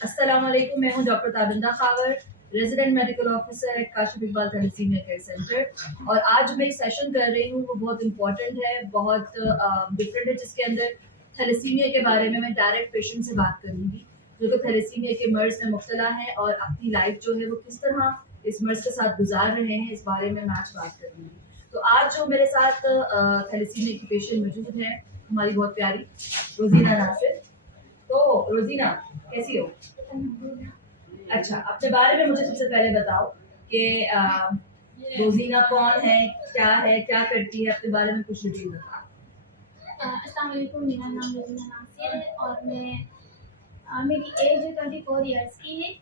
अस्सलाम वालेकुम, मैं हूं doctor Tabinda Khawar, resident medical officer at Kashif Iqbal thalassaemia care centre. और आज मैं सेशन कर रही हूँ वो बहुत इंपॉर्टेंट है, बहुत डिफरेंट है, जिसके अंदर थैलेसीमिया के बारे में मैं डायरेक्ट पेशेंट से बात करूँगी जो कि थैलेसीमिया के मर्ज में मुब्तला है और अपनी लाइफ जो है वो किस तरह इस मर्ज के साथ गुजार रहे हैं, इस बारे में मैं आज बात करूँगी। तो आज जो मेरे साथ थैलेसीमिया की पेशेंट मौजूद है, हमारी बहुत प्यारी रोजीना नासिर। तो रोजीना, कैसी हो? अच्छा, अपने बारे में मुझे सबसे पहले बताओ कि रोजीना कौन है, क्या करती है, अपने बारे में कुछ डिटेल बताओ। अस्सलाम वालेकुम, मेरा नाम रोजीना नासिर है और मेरी एज 24 इयर्स की है।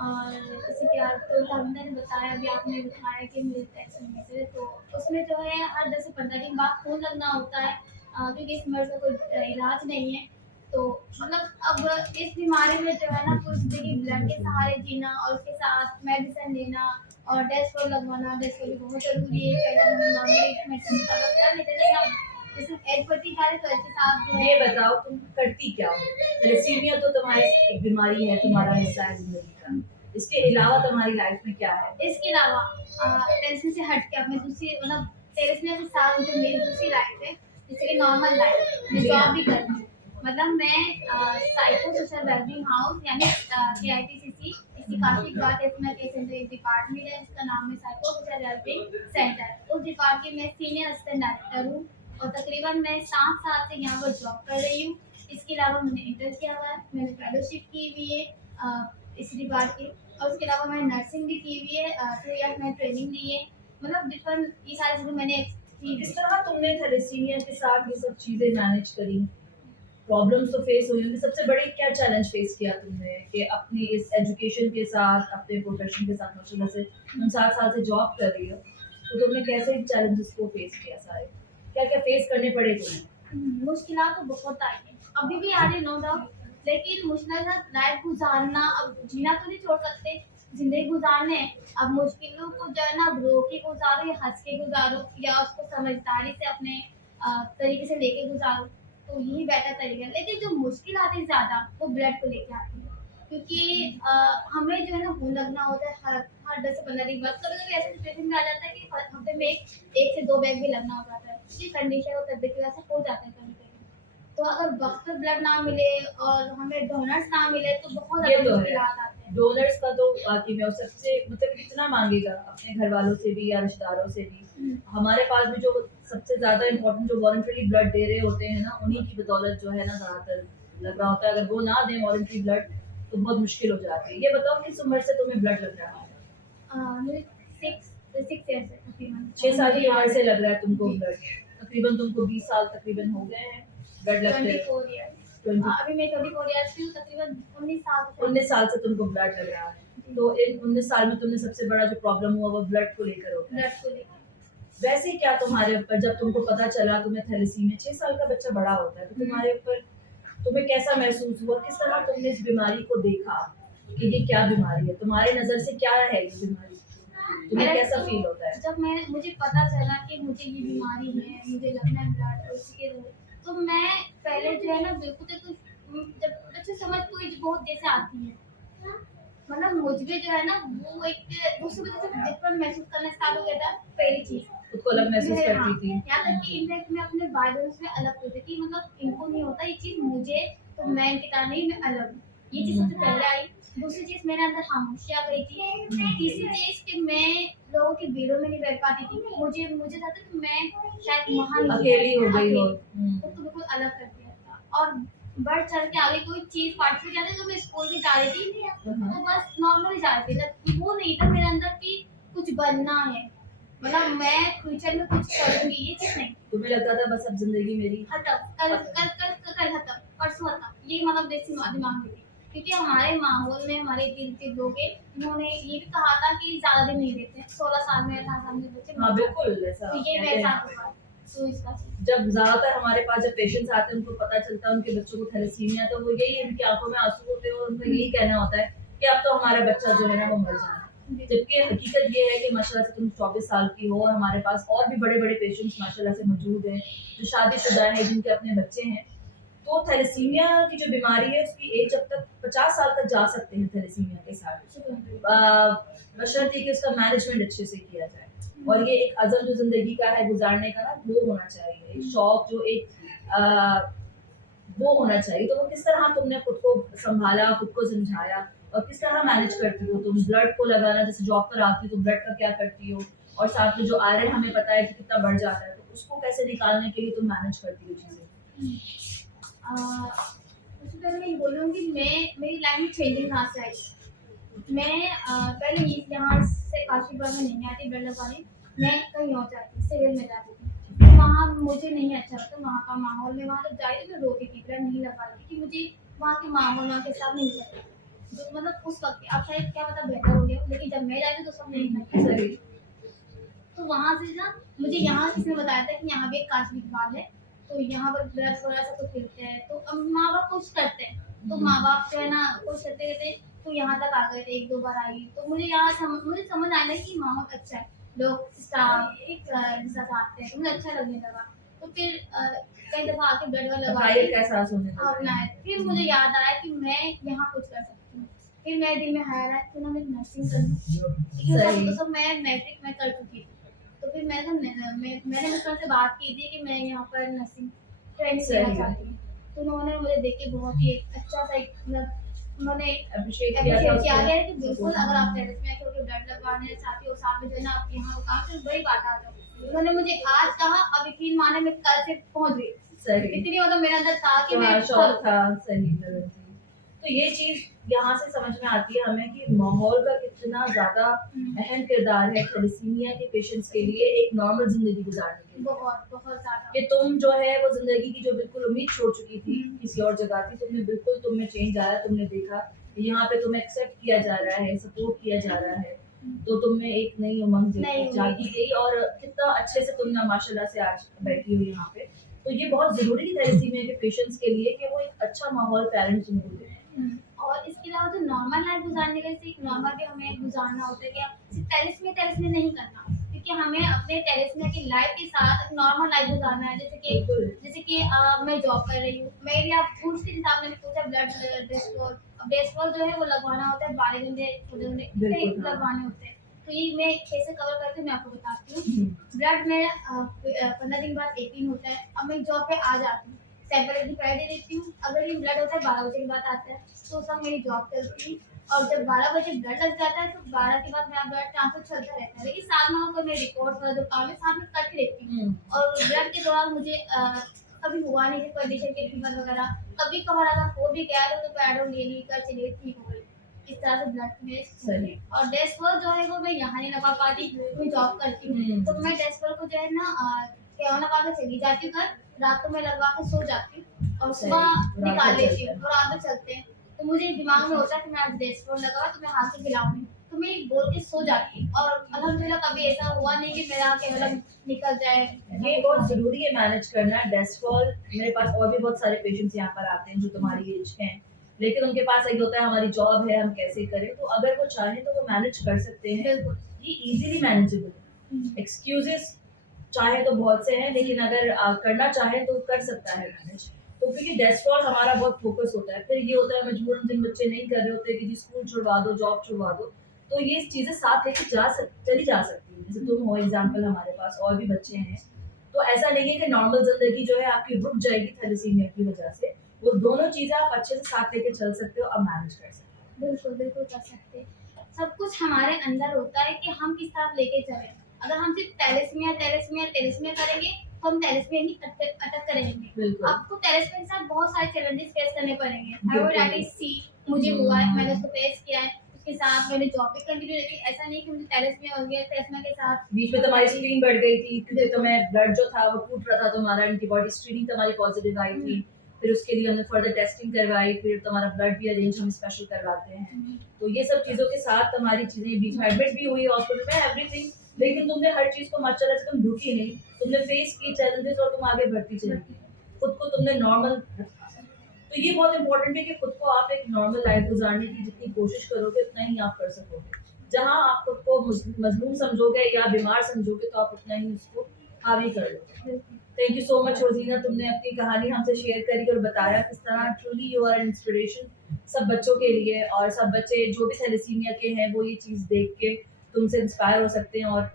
और जैसे कि आपको ताबिंदा ने बताया, अभी आपने बताया कि मेरे टेक्स्ट में से तो उसमें जो है हर 10 से 15 दिन बाद खून लगना होता है, क्योंकि इस मर्ज़ का कोई इलाज नहीं है। तो मतलब अब इस बीमारी में जो है ना पूरी ज़िंदगी ब्लड के सहारे जीना और उसके साथ मेडिसिन लेना और डेस्क लगवाना। डेस्क भी बहुत ज़रूरी है, पहले हम नॉर्मली मेडिसिन कर लेते थे, जैसे एज बढ़ती जा रही तो ऐसे साथ जो ये बताओ तुम करती क्या हो? थैलेसीमिया तो तुम्हारी एक बीमारी है, तुम्हारा हिस्सा है जिंदगी का। इसके अलावा तुम्हारी लाइफ में क्या है? इसके अलावा टेंशन से हट के अपने दूसरी मतलब थैलेसीमिया के साथ जो मेरी दूसरी लाइफ है, जैसे कि नॉर्मल लाइफ मैं जॉब भी करती हूँ। मतलब मैं साइको सोशल वेलबींग हाउस यानी KITCC, इसकी काफी बात है। इसमें के सेंटर एक डिपार्टमेंट है, इसका नाम है साइको सोशल वेलबींग सेंटर। उस डिपार्टमेंट में सीनियर असिस्टेंट डायरेक्टर हूँ और तकरीबन मैं 7 साल से यहाँ पर जॉब कर रही हूँ। इसके अलावा मैंने इंटर किया हुआ है, मैंने फेलोशिप की हुई है इस डिपार्ट की। और उसके अलावा मैंने नर्सिंग भी की हुई है, 2 ईयर मैंने ट्रेनिंग ली है। मतलब डिफरेंट ये सारी चीज़ें मैंने की। किस तरह तुमने थैलेसीमिया के साथ ये सब चीजें मैनेज करी? प्रॉब्लम्स तो फेस हुई होंगी, सबसे बड़ी क्या चैलेंज फेस किया तुमने कि अपनी इस एजुकेशन के साथ, अपने प्रोफेशन के साथ, माशाल्लाह से तुम 7 साल से जॉब कर रही हो, तो तुमने कैसे इन चैलेंजेस को फेस किया सारे? क्या-क्या फेस करने पड़े तुम्हें? मुश्किलात तो बहुत आई हैं, अभी भी आ रही नो डाउट। लेकिन मुश्किल लाइफ गुजारना, अब जीना तो नहीं छोड़ सकते, ज़िंदगी गुजारने हैं। अब मुश्किलों को जो है ना अब रो के गुज़ारो या हँस के गुज़ारो या उसको समझदारी से अपने तरीके से लेके गुज़ारो, तो यही बेटर तरीका है। लेकिन जो मुश्किल आती है ज़्यादा, वो ब्लड को लेके आती है। क्योंकि हमें जो है ना खून लगना होता है हर 10 से 15 दिन बाद। कभी-कभी ऐसी सिचुएशन में आ जाता है कि हर हफ्ते में 1 से 2 बैग भी लगना हो जाता है। ये कंडीशन और तबीयत की वजह से हो जाता है कभी-कभी। तो अगर वक़्त पे ब्लड ना मिले और हमें डोनर्स ना मिले तो बहुत ये ज़्यादा तो है। मुश्किलात आते हैं। डोनर्स का तो वाक़ई में, और सबसे मतलब कितना माँगेगा अपने घर वालों से भी या रिश्तेदारों से भी। हमारे पास भी जो सबसे ज़्यादा इम्पोर्टेंट जो वॉलंटरी ब्लड दे रहे होते हैं ना, उन्हीं की बदौलत जो है ना ज़्यादातर लग रहा होता है। अगर वो ना दें वॉलंटरी ब्लड तो बहुत मुश्किल हो जाती है। ये बताओ किस उम्र से तुम्हें ब्लड लग रहा है? मुझे 6 इयर्स है तकरीबन। 6 साल की उम्र से लग रहा है तुमको जी। ब्लड। तकरीबन तुमको 20 साल तकरीबन हो गए हैं ब्लड लगते। 24 इयर्स। 20 अभी मैं 24 इयर्स की हूँ, तकरीबन 19 साल से 19 साल से तुमको ब्लड लग रहा है। तो इन 19 साल में तुमने सबसे बड़ा जो प्रॉब्लम हुआ वो ब्लड को लेकर होता है। ब्लड को लेके। वैसे ही क्या तुम्हारे ऊपर जब तुमको पता चला तुम्हें थैलेसीमिया, 6 साल का बच्चा बड़ा होता है, तो तुम्हारे ऊपर तुम्हें कैसा महसूस हुआ? किस तरह तुमने इस बीमारी को देखा कि ये क्या बीमारी है? तुम्हारी नज़र से क्या है ये बीमारी? तुम्हें कैसा तो फील होता है? जब मुझे पता चला कि मुझे ये बीमारी है, मुझे लगना है ब्लड और उसके तो मैं पहले जो है ना बिल्कुल जब बच्चे समझ कोई बहुत जैसे आती है, मतलब मुझे जो है ना वो एक दूसरी वजह से डिफरेंट महसूस करना स्टार्ट हो गया था। पहली चीज़ खुद को अलग महसूस हाँ, करती थी? यहाँ तक कि इनफैक्ट मैं अपने भाई-बहनों से अलग होती थी, मतलब इनको नहीं होता ये चीज़ मुझे, तो मैं इनकी तरह नहीं, मैं अलग हूँ। ये चीज़ सबसे पहले आई। दूसरी चीज़ मेरे अंदर खामोशी आ गई थी। तीसरी चीज़ कि मैं लोगों की भीड़ों में नहीं बैठ पाती थी। मुझे था कि मैं शायद वहाँ नहीं अकेली हो गई हो। तो बिल्कुल अलग कर दिया था। और बढ़ चढ़ के आगे कोई चीज़ पार्टिसिपेट जाती तो मैं स्कूल भी जा रही थी, तो बस नॉर्मली जा रही थी। वो नहीं था मेरे अंदर कि कुछ बनना है, मतलब मैं फ्यूचर में कुछ करूँगी, ये चीज़ नहीं। तुम्हें लगता था बस अब ज़िंदगी मेरी खत्म, कल खत्म, परसों खत्म, ये मतलब दिमाग में थी। क्योंकि हमारे माहौल में हमारे इर्द के लोग हैं, इन्होंने ये भी कहा था कि ज़्यादा दिन नहीं देते, 16 साल में 18 साल में बच्चे हाँ, बिल्कुल ऐसा तो ये कहते वैसा हैं। हुआ। तो इसका जब ज़्यादातर हमारे पास जब पेशेंट्स आते हैं उनको पता चलता है उनके बच्चों को थैलेसीमिया, तो वो यही उनकी आँखों में आँसू होते हैं और उनका यही कहना होता है कि अब तो हमारा बच्चा जो है ना वो मर जाना है। जबकि हकीकत ये है कि माशाल्लाह से तुम 24 साल की हो और हमारे पास और भी बड़े-बड़े पेशेंट्स माशाल्लाह से मौजूद हैं, जो शादीशुदा हैं, जिनके अपने बच्चे हैं। तो थैलेसीमिया की जो बीमारी है उसकी एज जब तक 50 साल तक जा सकते हैं थैलेसीमिया के साथ, बशर्ते कि उसका मैनेजमेंट अच्छे से किया जाए। और ये एक अज़म जो ज़िंदगी का है गुजारने का ना वो होना चाहिए, एक शौक जो एक वो होना चाहिए। तो वो किस तरह तुमने खुद को सँभाला, खुद को समझाया और किस तरह मैनेज करती हो तुम? ब्लड को लगाना, जैसे जॉब पर आती हो तो ब्लड का क्या करती हो? और साथ में जो आयरन हमें पता है कि कितना बढ़ जाता है, तो उसको कैसे निकालने के लिए तुम मैनेज करती हो चीज़ें? सबसे पहले मैं ये बोलूँगी मैं मेरी लाइफ में चेंजिंग कहाँ से आई। मैं पहले यहाँ से काशीपुरा में नहीं आती ब्लड लगवाने, मैं कहीं और जाती सिविल में जाती थी। तो वहाँ मुझे नहीं अच्छा लगता वहाँ का माहौल, मैं वहाँ जब जाती तो मैं रोती थी, ब्लड नहीं लगवा रही थी कि मुझे वहाँ के माहौल वहाँ के साथ नहीं लगता। तो मतलब उस वक़्त अब शायद क्या पता बेहतर हो गया, लेकिन जब मैं जाती तो सब नहीं था। सही। तो वहाँ से ना मुझे यहाँ किसी ने बताया था कि यहाँ भी एक काशी विद्वान है, तो यहाँ पर ब्लड वगैरह सब कुछ मिलते हैं। तो अब माँ बाप कुछ करते हैं, तो माँ बाप जो है ना कुछ करते करते तो यहाँ तक आ गए थे, एक दो बार आई तो मुझे मुझे समझ आया कि माहौल अच्छा है, लोग स्टाफ एक साथ आते हैं, तो मुझे अच्छा लगने लगा। तो फिर कई दफ़ा आके ब्लड वगैरह लगवा हायर का एहसास होने लगा। अपना है। फिर मुझे याद आया कि मैं यहाँ कुछ कर सकती हूँ। फिर मैं दिल में हायर आया क्यों ना मैं नर्सिंग कर लूँ, सही। तो सब मैं मैट्रिक में कर चुकी थी। तो फिर मैंने मित्रों से बात की थी कि मैं यहाँ पर नर्सिंग ट्रेनिंग सही लेना है। चाहती हूँ। तो उन्होंने मुझे देख के बहुत ही अच्छा सा एक मतलब उन्होंने एप्रिशिएट किया था एप्रिशिएट किया उसको। है कि बिल्कुल अगर आप टेरेस में आके होके ब्लड लगवाने चाहती हो, साथ में जो है ना आप यहाँ हो काम तो बड़ी बात आ जाओ। उन्होंने मुझे आज कहा, अब यकीन माने मैं कल से पहुँच गई। सही। इतनी मतलब मेरे अंदर था कि मैं शौक करूँ। था, सही गलत थी। तो ये चीज़ यहाँ से समझ में आती है हमें कि माहौल का कितना ज़्यादा अहम किरदार है थैलेसीमिया के पेशेंट्स के लिए एक नॉर्मल ज़िंदगी गुजारने के लिए। बहुत ज़्यादा। कि तुम जो है वो ज़िंदगी की जो बिल्कुल उम्मीद छोड़ चुकी थी, किसी और जगह थी, तुम में चेंज आया, तुमने देखा यहाँ पे तुम्हें एक्सेप्ट किया जा रहा है, सपोर्ट किया जा रहा है। तो तुम में एक नई उमंग जागी गई और कितना अच्छे से तुम माशाल्लाह से आज बैठी हो यहाँ पे। तो ये बहुत ज़रूरी है थैलेसीमिया के पेशेंट्स के लिए कि वो एक अच्छा माहौल पेरेंट्स उनको दें। और इसके अलावा जो नॉर्मल लाइफ गुजारने का जैसे एक नॉर्मल भी हमें गुजारना होता है क्या सिर्फ टेरेस में नहीं करना, क्योंकि हमें अपने टेरेस में की लाइफ के साथ नॉर्मल लाइफ गुजारना है। जैसे कि मैं जॉब कर रही हूँ, मेरी आप फूड्स के हिसाब मैंने पूछा ब्लड डेस्ट्रोल, अब डेस्ट्रोल जो है वो लगवाना होता है 12 घंटे छोटे बिल्कुल, हाँ। लगवाने होते हैं। तो ये मैं कैसे कवर करती हूँ मैं आपको बताती हूँ। ब्लड में 15 दिन बाद 18 होता है। अब मैं जॉब पे आ जाती हूँ, सैंपल एक दिन पहले दे देती हूँ। अगर ये ब्लड होता है 12 बजे के बाद आता है, तो उस वक्त मेरी जॉब चलती है। और जब 12 बजे ब्लड लग जाता है तो 12 के बाद मेरा ब्लड ट्रांसफर चलता रहता है, लेकिन साथ में होकर मैं रिपोर्ट वाला जो काम है साथ में करती रहती हूँ। और ब्लड के दौरान मुझे कभी हुआ नहीं कि कंडीशन के फीवर वगैरह, कभी कभार अगर हो भी गया तो पैडो ले ली कर चलिए ठीक हो गई। इस तरह से ब्लड में सही। और डेस्कवर्क जो है वो मैं यहाँ नहीं लगा पाती, मैं जॉब करती हूँ। तो मैं डेस्कवर्क को जो है ना क्या लगा के चली जाती हूँ घर, रात को मैं लगवा के सो जाती हूँ और सुबह निकाल लेती हूँ और रात में चलते हैं। तो मुझे दिमाग में होता है कि मैं आज डेस्कवर्क लगा तो मैं हाथ से खिलाऊंगी, तो मैं बोल के सो जाती हूँ। और अल्हम्दुलिल्लाह कभी ऐसा हुआ नहीं कि मेरा केवल निकल जाए। ये बहुत ज़रूरी है मैनेज करना। डेस्कॉल मेरे पास और भी बहुत सारे पेशेंट्स यहाँ पर आते हैं जो तुम्हारी एज के हैं, लेकिन उनके पास एक होता है हमारी जॉब है, हम कैसे करें? तो अगर वो चाहें तो वो मैनेज कर सकते हैं। बिल्कुल। ये ईज़िली मैनेजेबल है। एक्सक्यूज़ेस चाहे तो बहुत से हैं, लेकिन अगर करना चाहे तो कर सकता है मैनेज। तो क्योंकि डेस्कॉल हमारा बहुत फ़ोकस होता है। फिर ये होता है मजबूरन जिन बच्चे नहीं कर रहे होते कि जी स्कूल छुड़वा दो, जॉब छुड़वा दो, तो ये चीज़ें साथ लेके चली जा सकती हैं। जैसे तुम हो एग्ज़ाम्पल, हमारे पास और भी बच्चे हैं। तो ऐसा नहीं है कि नॉर्मल ज़िंदगी जो है आपकी रुक जाएगी थैलेसीमिया की वजह से। वो दोनों चीज़ें आप अच्छे से साथ लेके चल सकते हो और मैनेज कर सकते हो। बिल्कुल, बिल्कुल कर सकते हैं। सब कुछ हमारे अंदर होता है कि हम किस तरफ लेके चलें। अगर हम सिर्फ टेरेस्मिया करेंगे तो हम टेरेस्मिया ही अटक कर रहेंगे। बिल्कुल। आपको टेरेस्मिया के साथ बहुत सारे चैलेंजेस फेस करने पड़ेंगे। बिल्कुल। हेपेटाइटिस सी मुझे हुआ है, मैंने उसको फेस किया है। उसके साथ मैंने जॉब भी कंटिन्यू रखी। ऐसा नहीं कि मुझे टेरेस्मिया हो गया, टेरेस्मिया के साथ बीच में तुम्हारी स्क्रीन बढ़ गई थी क्योंकि तुम्हें ब्लड जो था वो टूट रहा था, तुम्हारा एंटीबॉडी स्क्रीनिंग तुम्हारी पॉजिटिव आई थी। फिर उसके लिए हमने फर्दर टेस्टिंग करवाई, फिर तुम्हारा ब्लड भी अरेंज हम स्पेशल करवाते हैं। तो ये सब चीज़ों के साथ तुम्हारी चीज़ें बीच में एडमिट भी हुई हॉस्पिटल में एवरीथिंग, लेकिन तुमने हर चीज़ को माशाल्लाह से तुम रुकी नहीं, तुमने फेस की चैलेंजेस और तुम आगे बढ़ती चली गई। खुद को तुमने नॉर्मल रखा। तो ये बहुत इंपॉर्टेंट है कि खुद को आप एक नॉर्मल लाइफ गुजारने की जितनी कोशिश करोगे उतना ही आप कर सकोगे। जहाँ आप खुद को मजलूम समझोगे या बीमार समझोगे तो आप उतना ही उसको हावी कर लोगे। थैंक यू सो मच रोजीना, तुमने अपनी कहानी हमसे शेयर करी और बताया किस तरह ट्रूली यू आर इंस्पिरेशन सब बच्चों के लिए, और सब बच्चे जो भी थैलेसीमिया के हैं वो ये चीज़ देख के तुमसे इंस्पायर हो सकते हैं और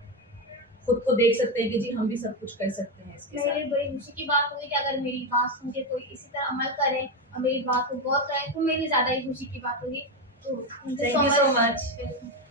खुद को देख सकते हैं कि जी हम भी सब कुछ कर सकते हैं इसके मेरे साथ। लिए बड़ी खुशी की बात होगी कि अगर मेरी बात सुन के कोई इसी तरह अमल करे और मेरी बात को गौर करे तो मेरी ज़्यादा ही खुशी की बात होगी। तो thank you so much. Much.